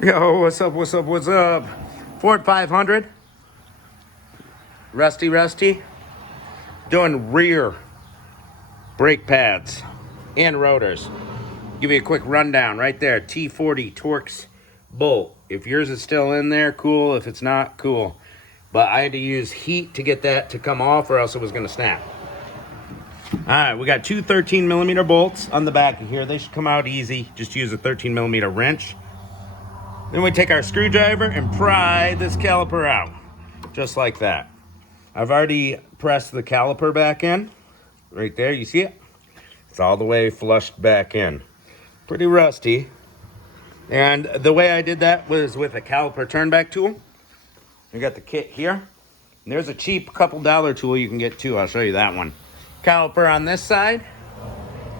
Yo, what's up, what's up, what's up? Ford 500. Rusty. Doing rear brake pads and rotors. Give you a quick rundown right there. T40 Torx bolt. If yours is still in there, cool. If it's not, cool. But I had to use heat to get that to come off or else it was going to snap. Alright, we got two 13mm bolts on the back of here. They should come out easy. Just use a 13mm wrench. Then we take our screwdriver and pry this caliper out. Just like that. I've already pressed the caliper back in. Right there, you see it? It's all the way flushed back in. Pretty rusty. And the way I did that was with a caliper turnback tool. I got the kit here. And there's a cheap couple dollar tool you can get too. I'll show you that one. Caliper on this side.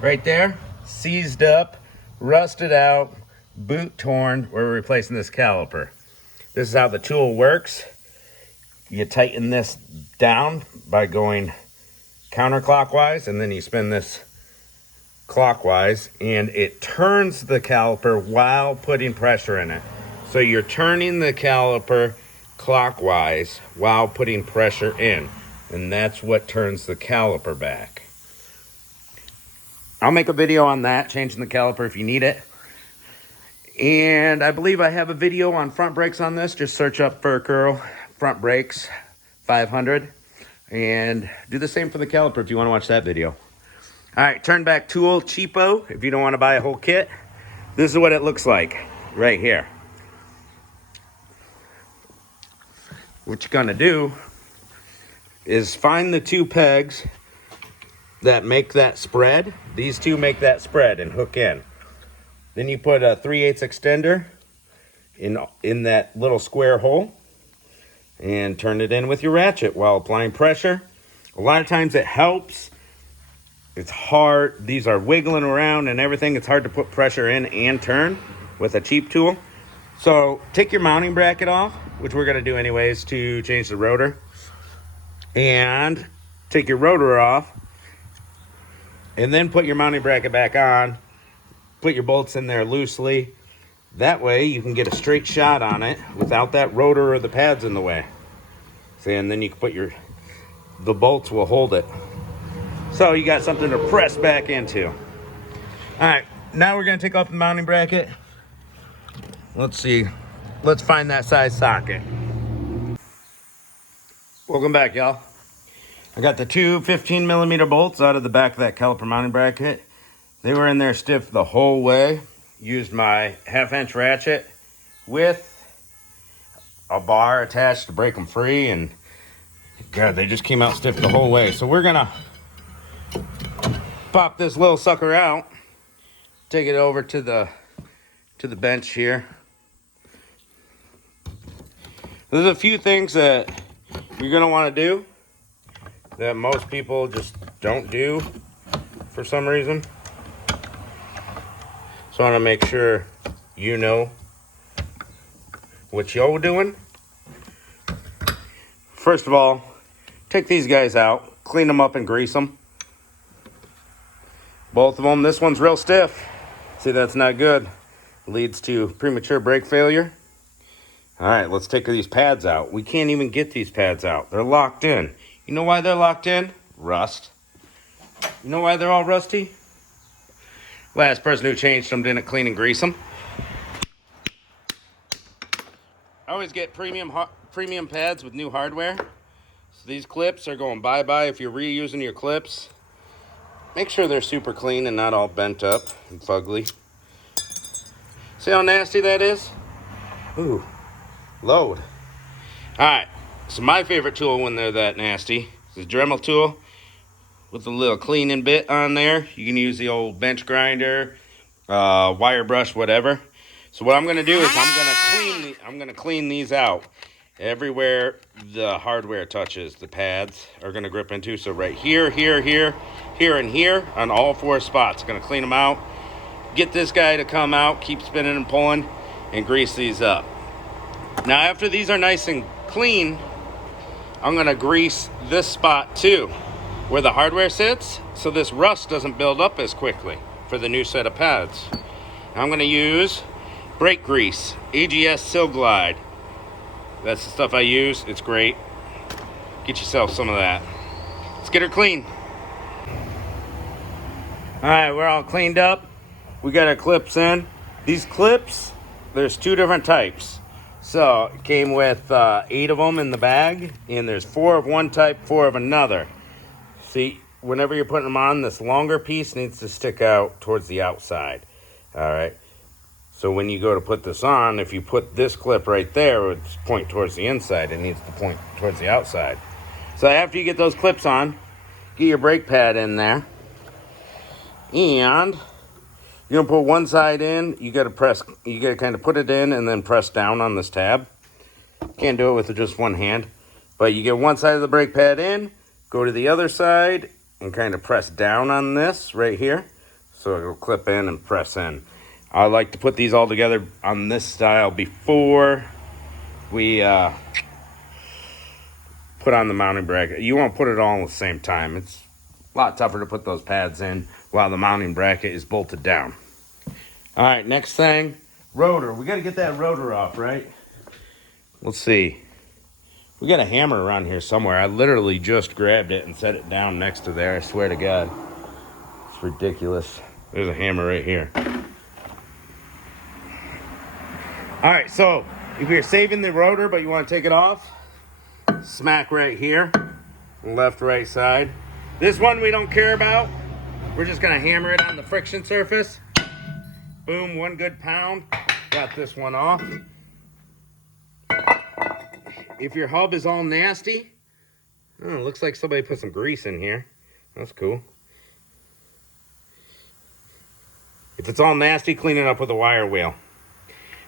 Right there. Seized up. Rusted out. Boot torn. We're replacing this caliper. This is how the tool works. You tighten this down by going counterclockwise, and then you spin this clockwise, and it turns the caliper while putting pressure in it. So you're turning the caliper clockwise while putting pressure in, and that's what turns the caliper back. I'll make a video on that, changing the caliper if you need it. And I believe I have a video on front brakes on this. Just search up FerKerl front brakes 500 and do the same for the caliper if you want to watch that video. All right, turn back tool, cheapo, if you don't want to buy a whole kit. This is what it looks like right here. What you're gonna do is find the two pegs that make that spread. These two make that spread and hook in. Then you put a 3/8 extender in that little square hole and turn it in with your ratchet while applying pressure. A lot of times it helps. It's hard. These are wiggling around and everything. It's hard to put pressure in and turn with a cheap tool. So take your mounting bracket off, which we're going to do anyways to change the rotor. And take your rotor off. And then put your mounting bracket back on. Put your bolts in there loosely. That way you can get a straight shot on it without that rotor or the pads in the way. See, and then you can put the bolts will hold it. So you got something to press back into. All right, now we're gonna take off the mounting bracket. Let's see, let's find that size socket. Welcome back, y'all. I got the two 15mm bolts out of the back of that caliper mounting bracket. They were in there stiff the whole way. Used my 1/2" ratchet with a bar attached to break them free, and God, they just came out stiff the whole way. So we're gonna pop this little sucker out, take it over to the bench here. There's a few things that you're gonna want to do that most people just don't do for some reason. So I want to make sure you know what you're doing. First of all, take these guys out, clean them up and grease them. Both of them. This one's real stiff. See, that's not good. Leads to premature brake failure. All right, let's take these pads out. We can't even get these pads out. They're locked in. You know why they're locked in? Rust. You know why they're all rusty? Last person who changed them didn't clean and grease them. I always get premium pads with new hardware. So these clips are going bye-bye if you're reusing your clips. Make sure they're super clean and not all bent up and fugly. See how nasty that is? Ooh, load. All right, so my favorite tool when they're that nasty is the Dremel tool. With a little cleaning bit on there. You can use the old bench grinder, wire brush, whatever. So what I'm gonna do is I'm gonna clean these out. Everywhere the hardware touches, the pads are gonna grip into. So right here, here, and here on all four spots. Gonna clean them out. Get this guy to come out, keep spinning and pulling, and grease these up. Now after these are nice and clean, I'm gonna grease this spot too, where the hardware sits, so this rust doesn't build up as quickly for the new set of pads. I'm going to use Brake grease, AGS Sil Glide. That's the stuff I use. It's great. Get yourself some of that. Let's get her clean. All right, we're all cleaned up. We got our clips in. These clips, there's 2 different types. So it came with 8 of them in the bag, and there's 4 of one type, 4 of another. See, whenever you're putting them on, this longer piece needs to stick out towards the outside. All right. So when you go to put this on, if you put this clip right there, it's point towards the inside. It needs to point towards the outside. So after you get those clips on, get your brake pad in there. And you're gonna put one side in. You gotta kind of put it in and then press down on this tab. Can't do it with just one hand. But you get one side of the brake pad in, go to the other side, and kind of press down on this right here. So it'll clip in and press in. I like to put these all together on this style before we put on the mounting bracket. You won't put it all at the same time. It's a lot tougher to put those pads in while the mounting bracket is bolted down. All right, next thing, rotor. We got to get that rotor off, right? Let's see. We got a hammer around here somewhere. I literally just grabbed it and set it down next to there. I swear to God. It's ridiculous. There's a hammer right here. All right, so if you're saving the rotor but you want to take it off, smack right here, left, right side. This one we don't care about. We're just gonna hammer it on the friction surface. Boom, 1 good pound. Got this one off. If your hub is all nasty, oh, it looks like somebody put some grease in here. That's cool. If it's all nasty, clean it up with a wire wheel.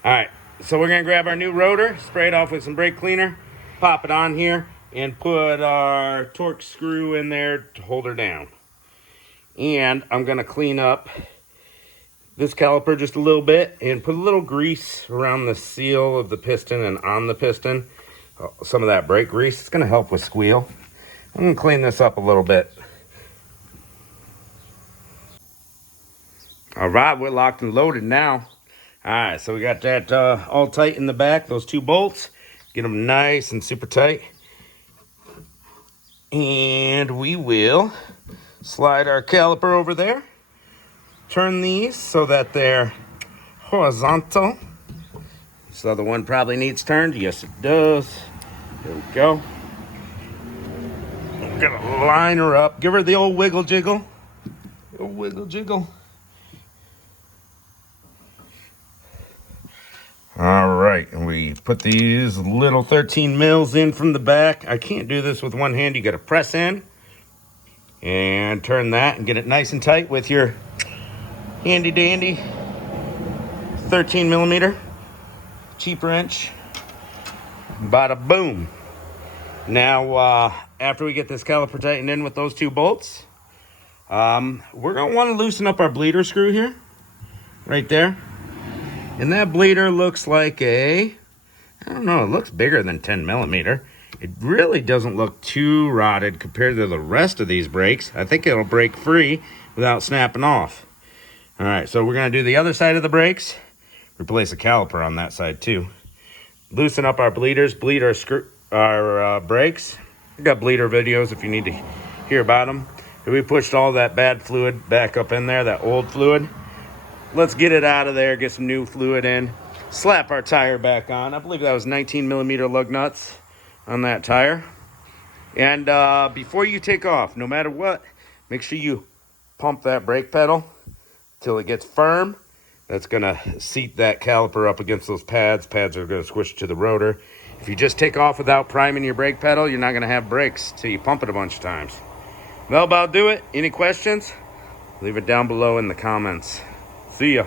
All right. So we're gonna grab our new rotor, spray it off with some brake cleaner, pop it on here, and put our torque screw in there to hold her down. And I'm gonna clean up this caliper just a little bit and put a little grease around the seal of the piston and on the piston. Some of that brake grease, it's gonna help with squeal. I'm gonna clean this up a little bit. All right, we're locked and loaded now. All right, so we got that all tight in the back, those 2 bolts. Get them nice and super tight. And we will slide our caliper over there. Turn these so that they're horizontal. This other one probably needs turned. Yes, it does. There we go. I'm gonna line her up. Give her the old wiggle jiggle. Old wiggle jiggle. All right, and we put these little 13 mils in from the back. I can't do this with one hand. You got to press in and turn that and get it nice and tight with your handy dandy 13 millimeter cheap wrench. Bada boom. Now, after we get this caliper tightened in with those 2 bolts, we're gonna want to loosen up our bleeder screw here, right there. And that bleeder looks like I don't know, it looks bigger than 10 millimeter. It really doesn't look too rotted compared to the rest of these brakes. I think it'll break free without snapping off. All right, so we're gonna do the other side of the brakes. Replace a caliper on that side too. Loosen up our bleeders, bleed our brakes. We got bleeder videos if you need to hear about them. We pushed all that bad fluid back up in there, that old fluid. Let's get it out of there, get some new fluid in, slap our tire back on. I believe that was 19 millimeter lug nuts on that tire. And before you take off, no matter what, make sure you pump that brake pedal till it gets firm. That's gonna seat that caliper up against those pads. Pads are gonna squish to the rotor. If you just take off without priming your brake pedal, you're not gonna have brakes till you pump it a bunch of times. That'll about do it. Any questions? Leave it down below in the comments. See ya.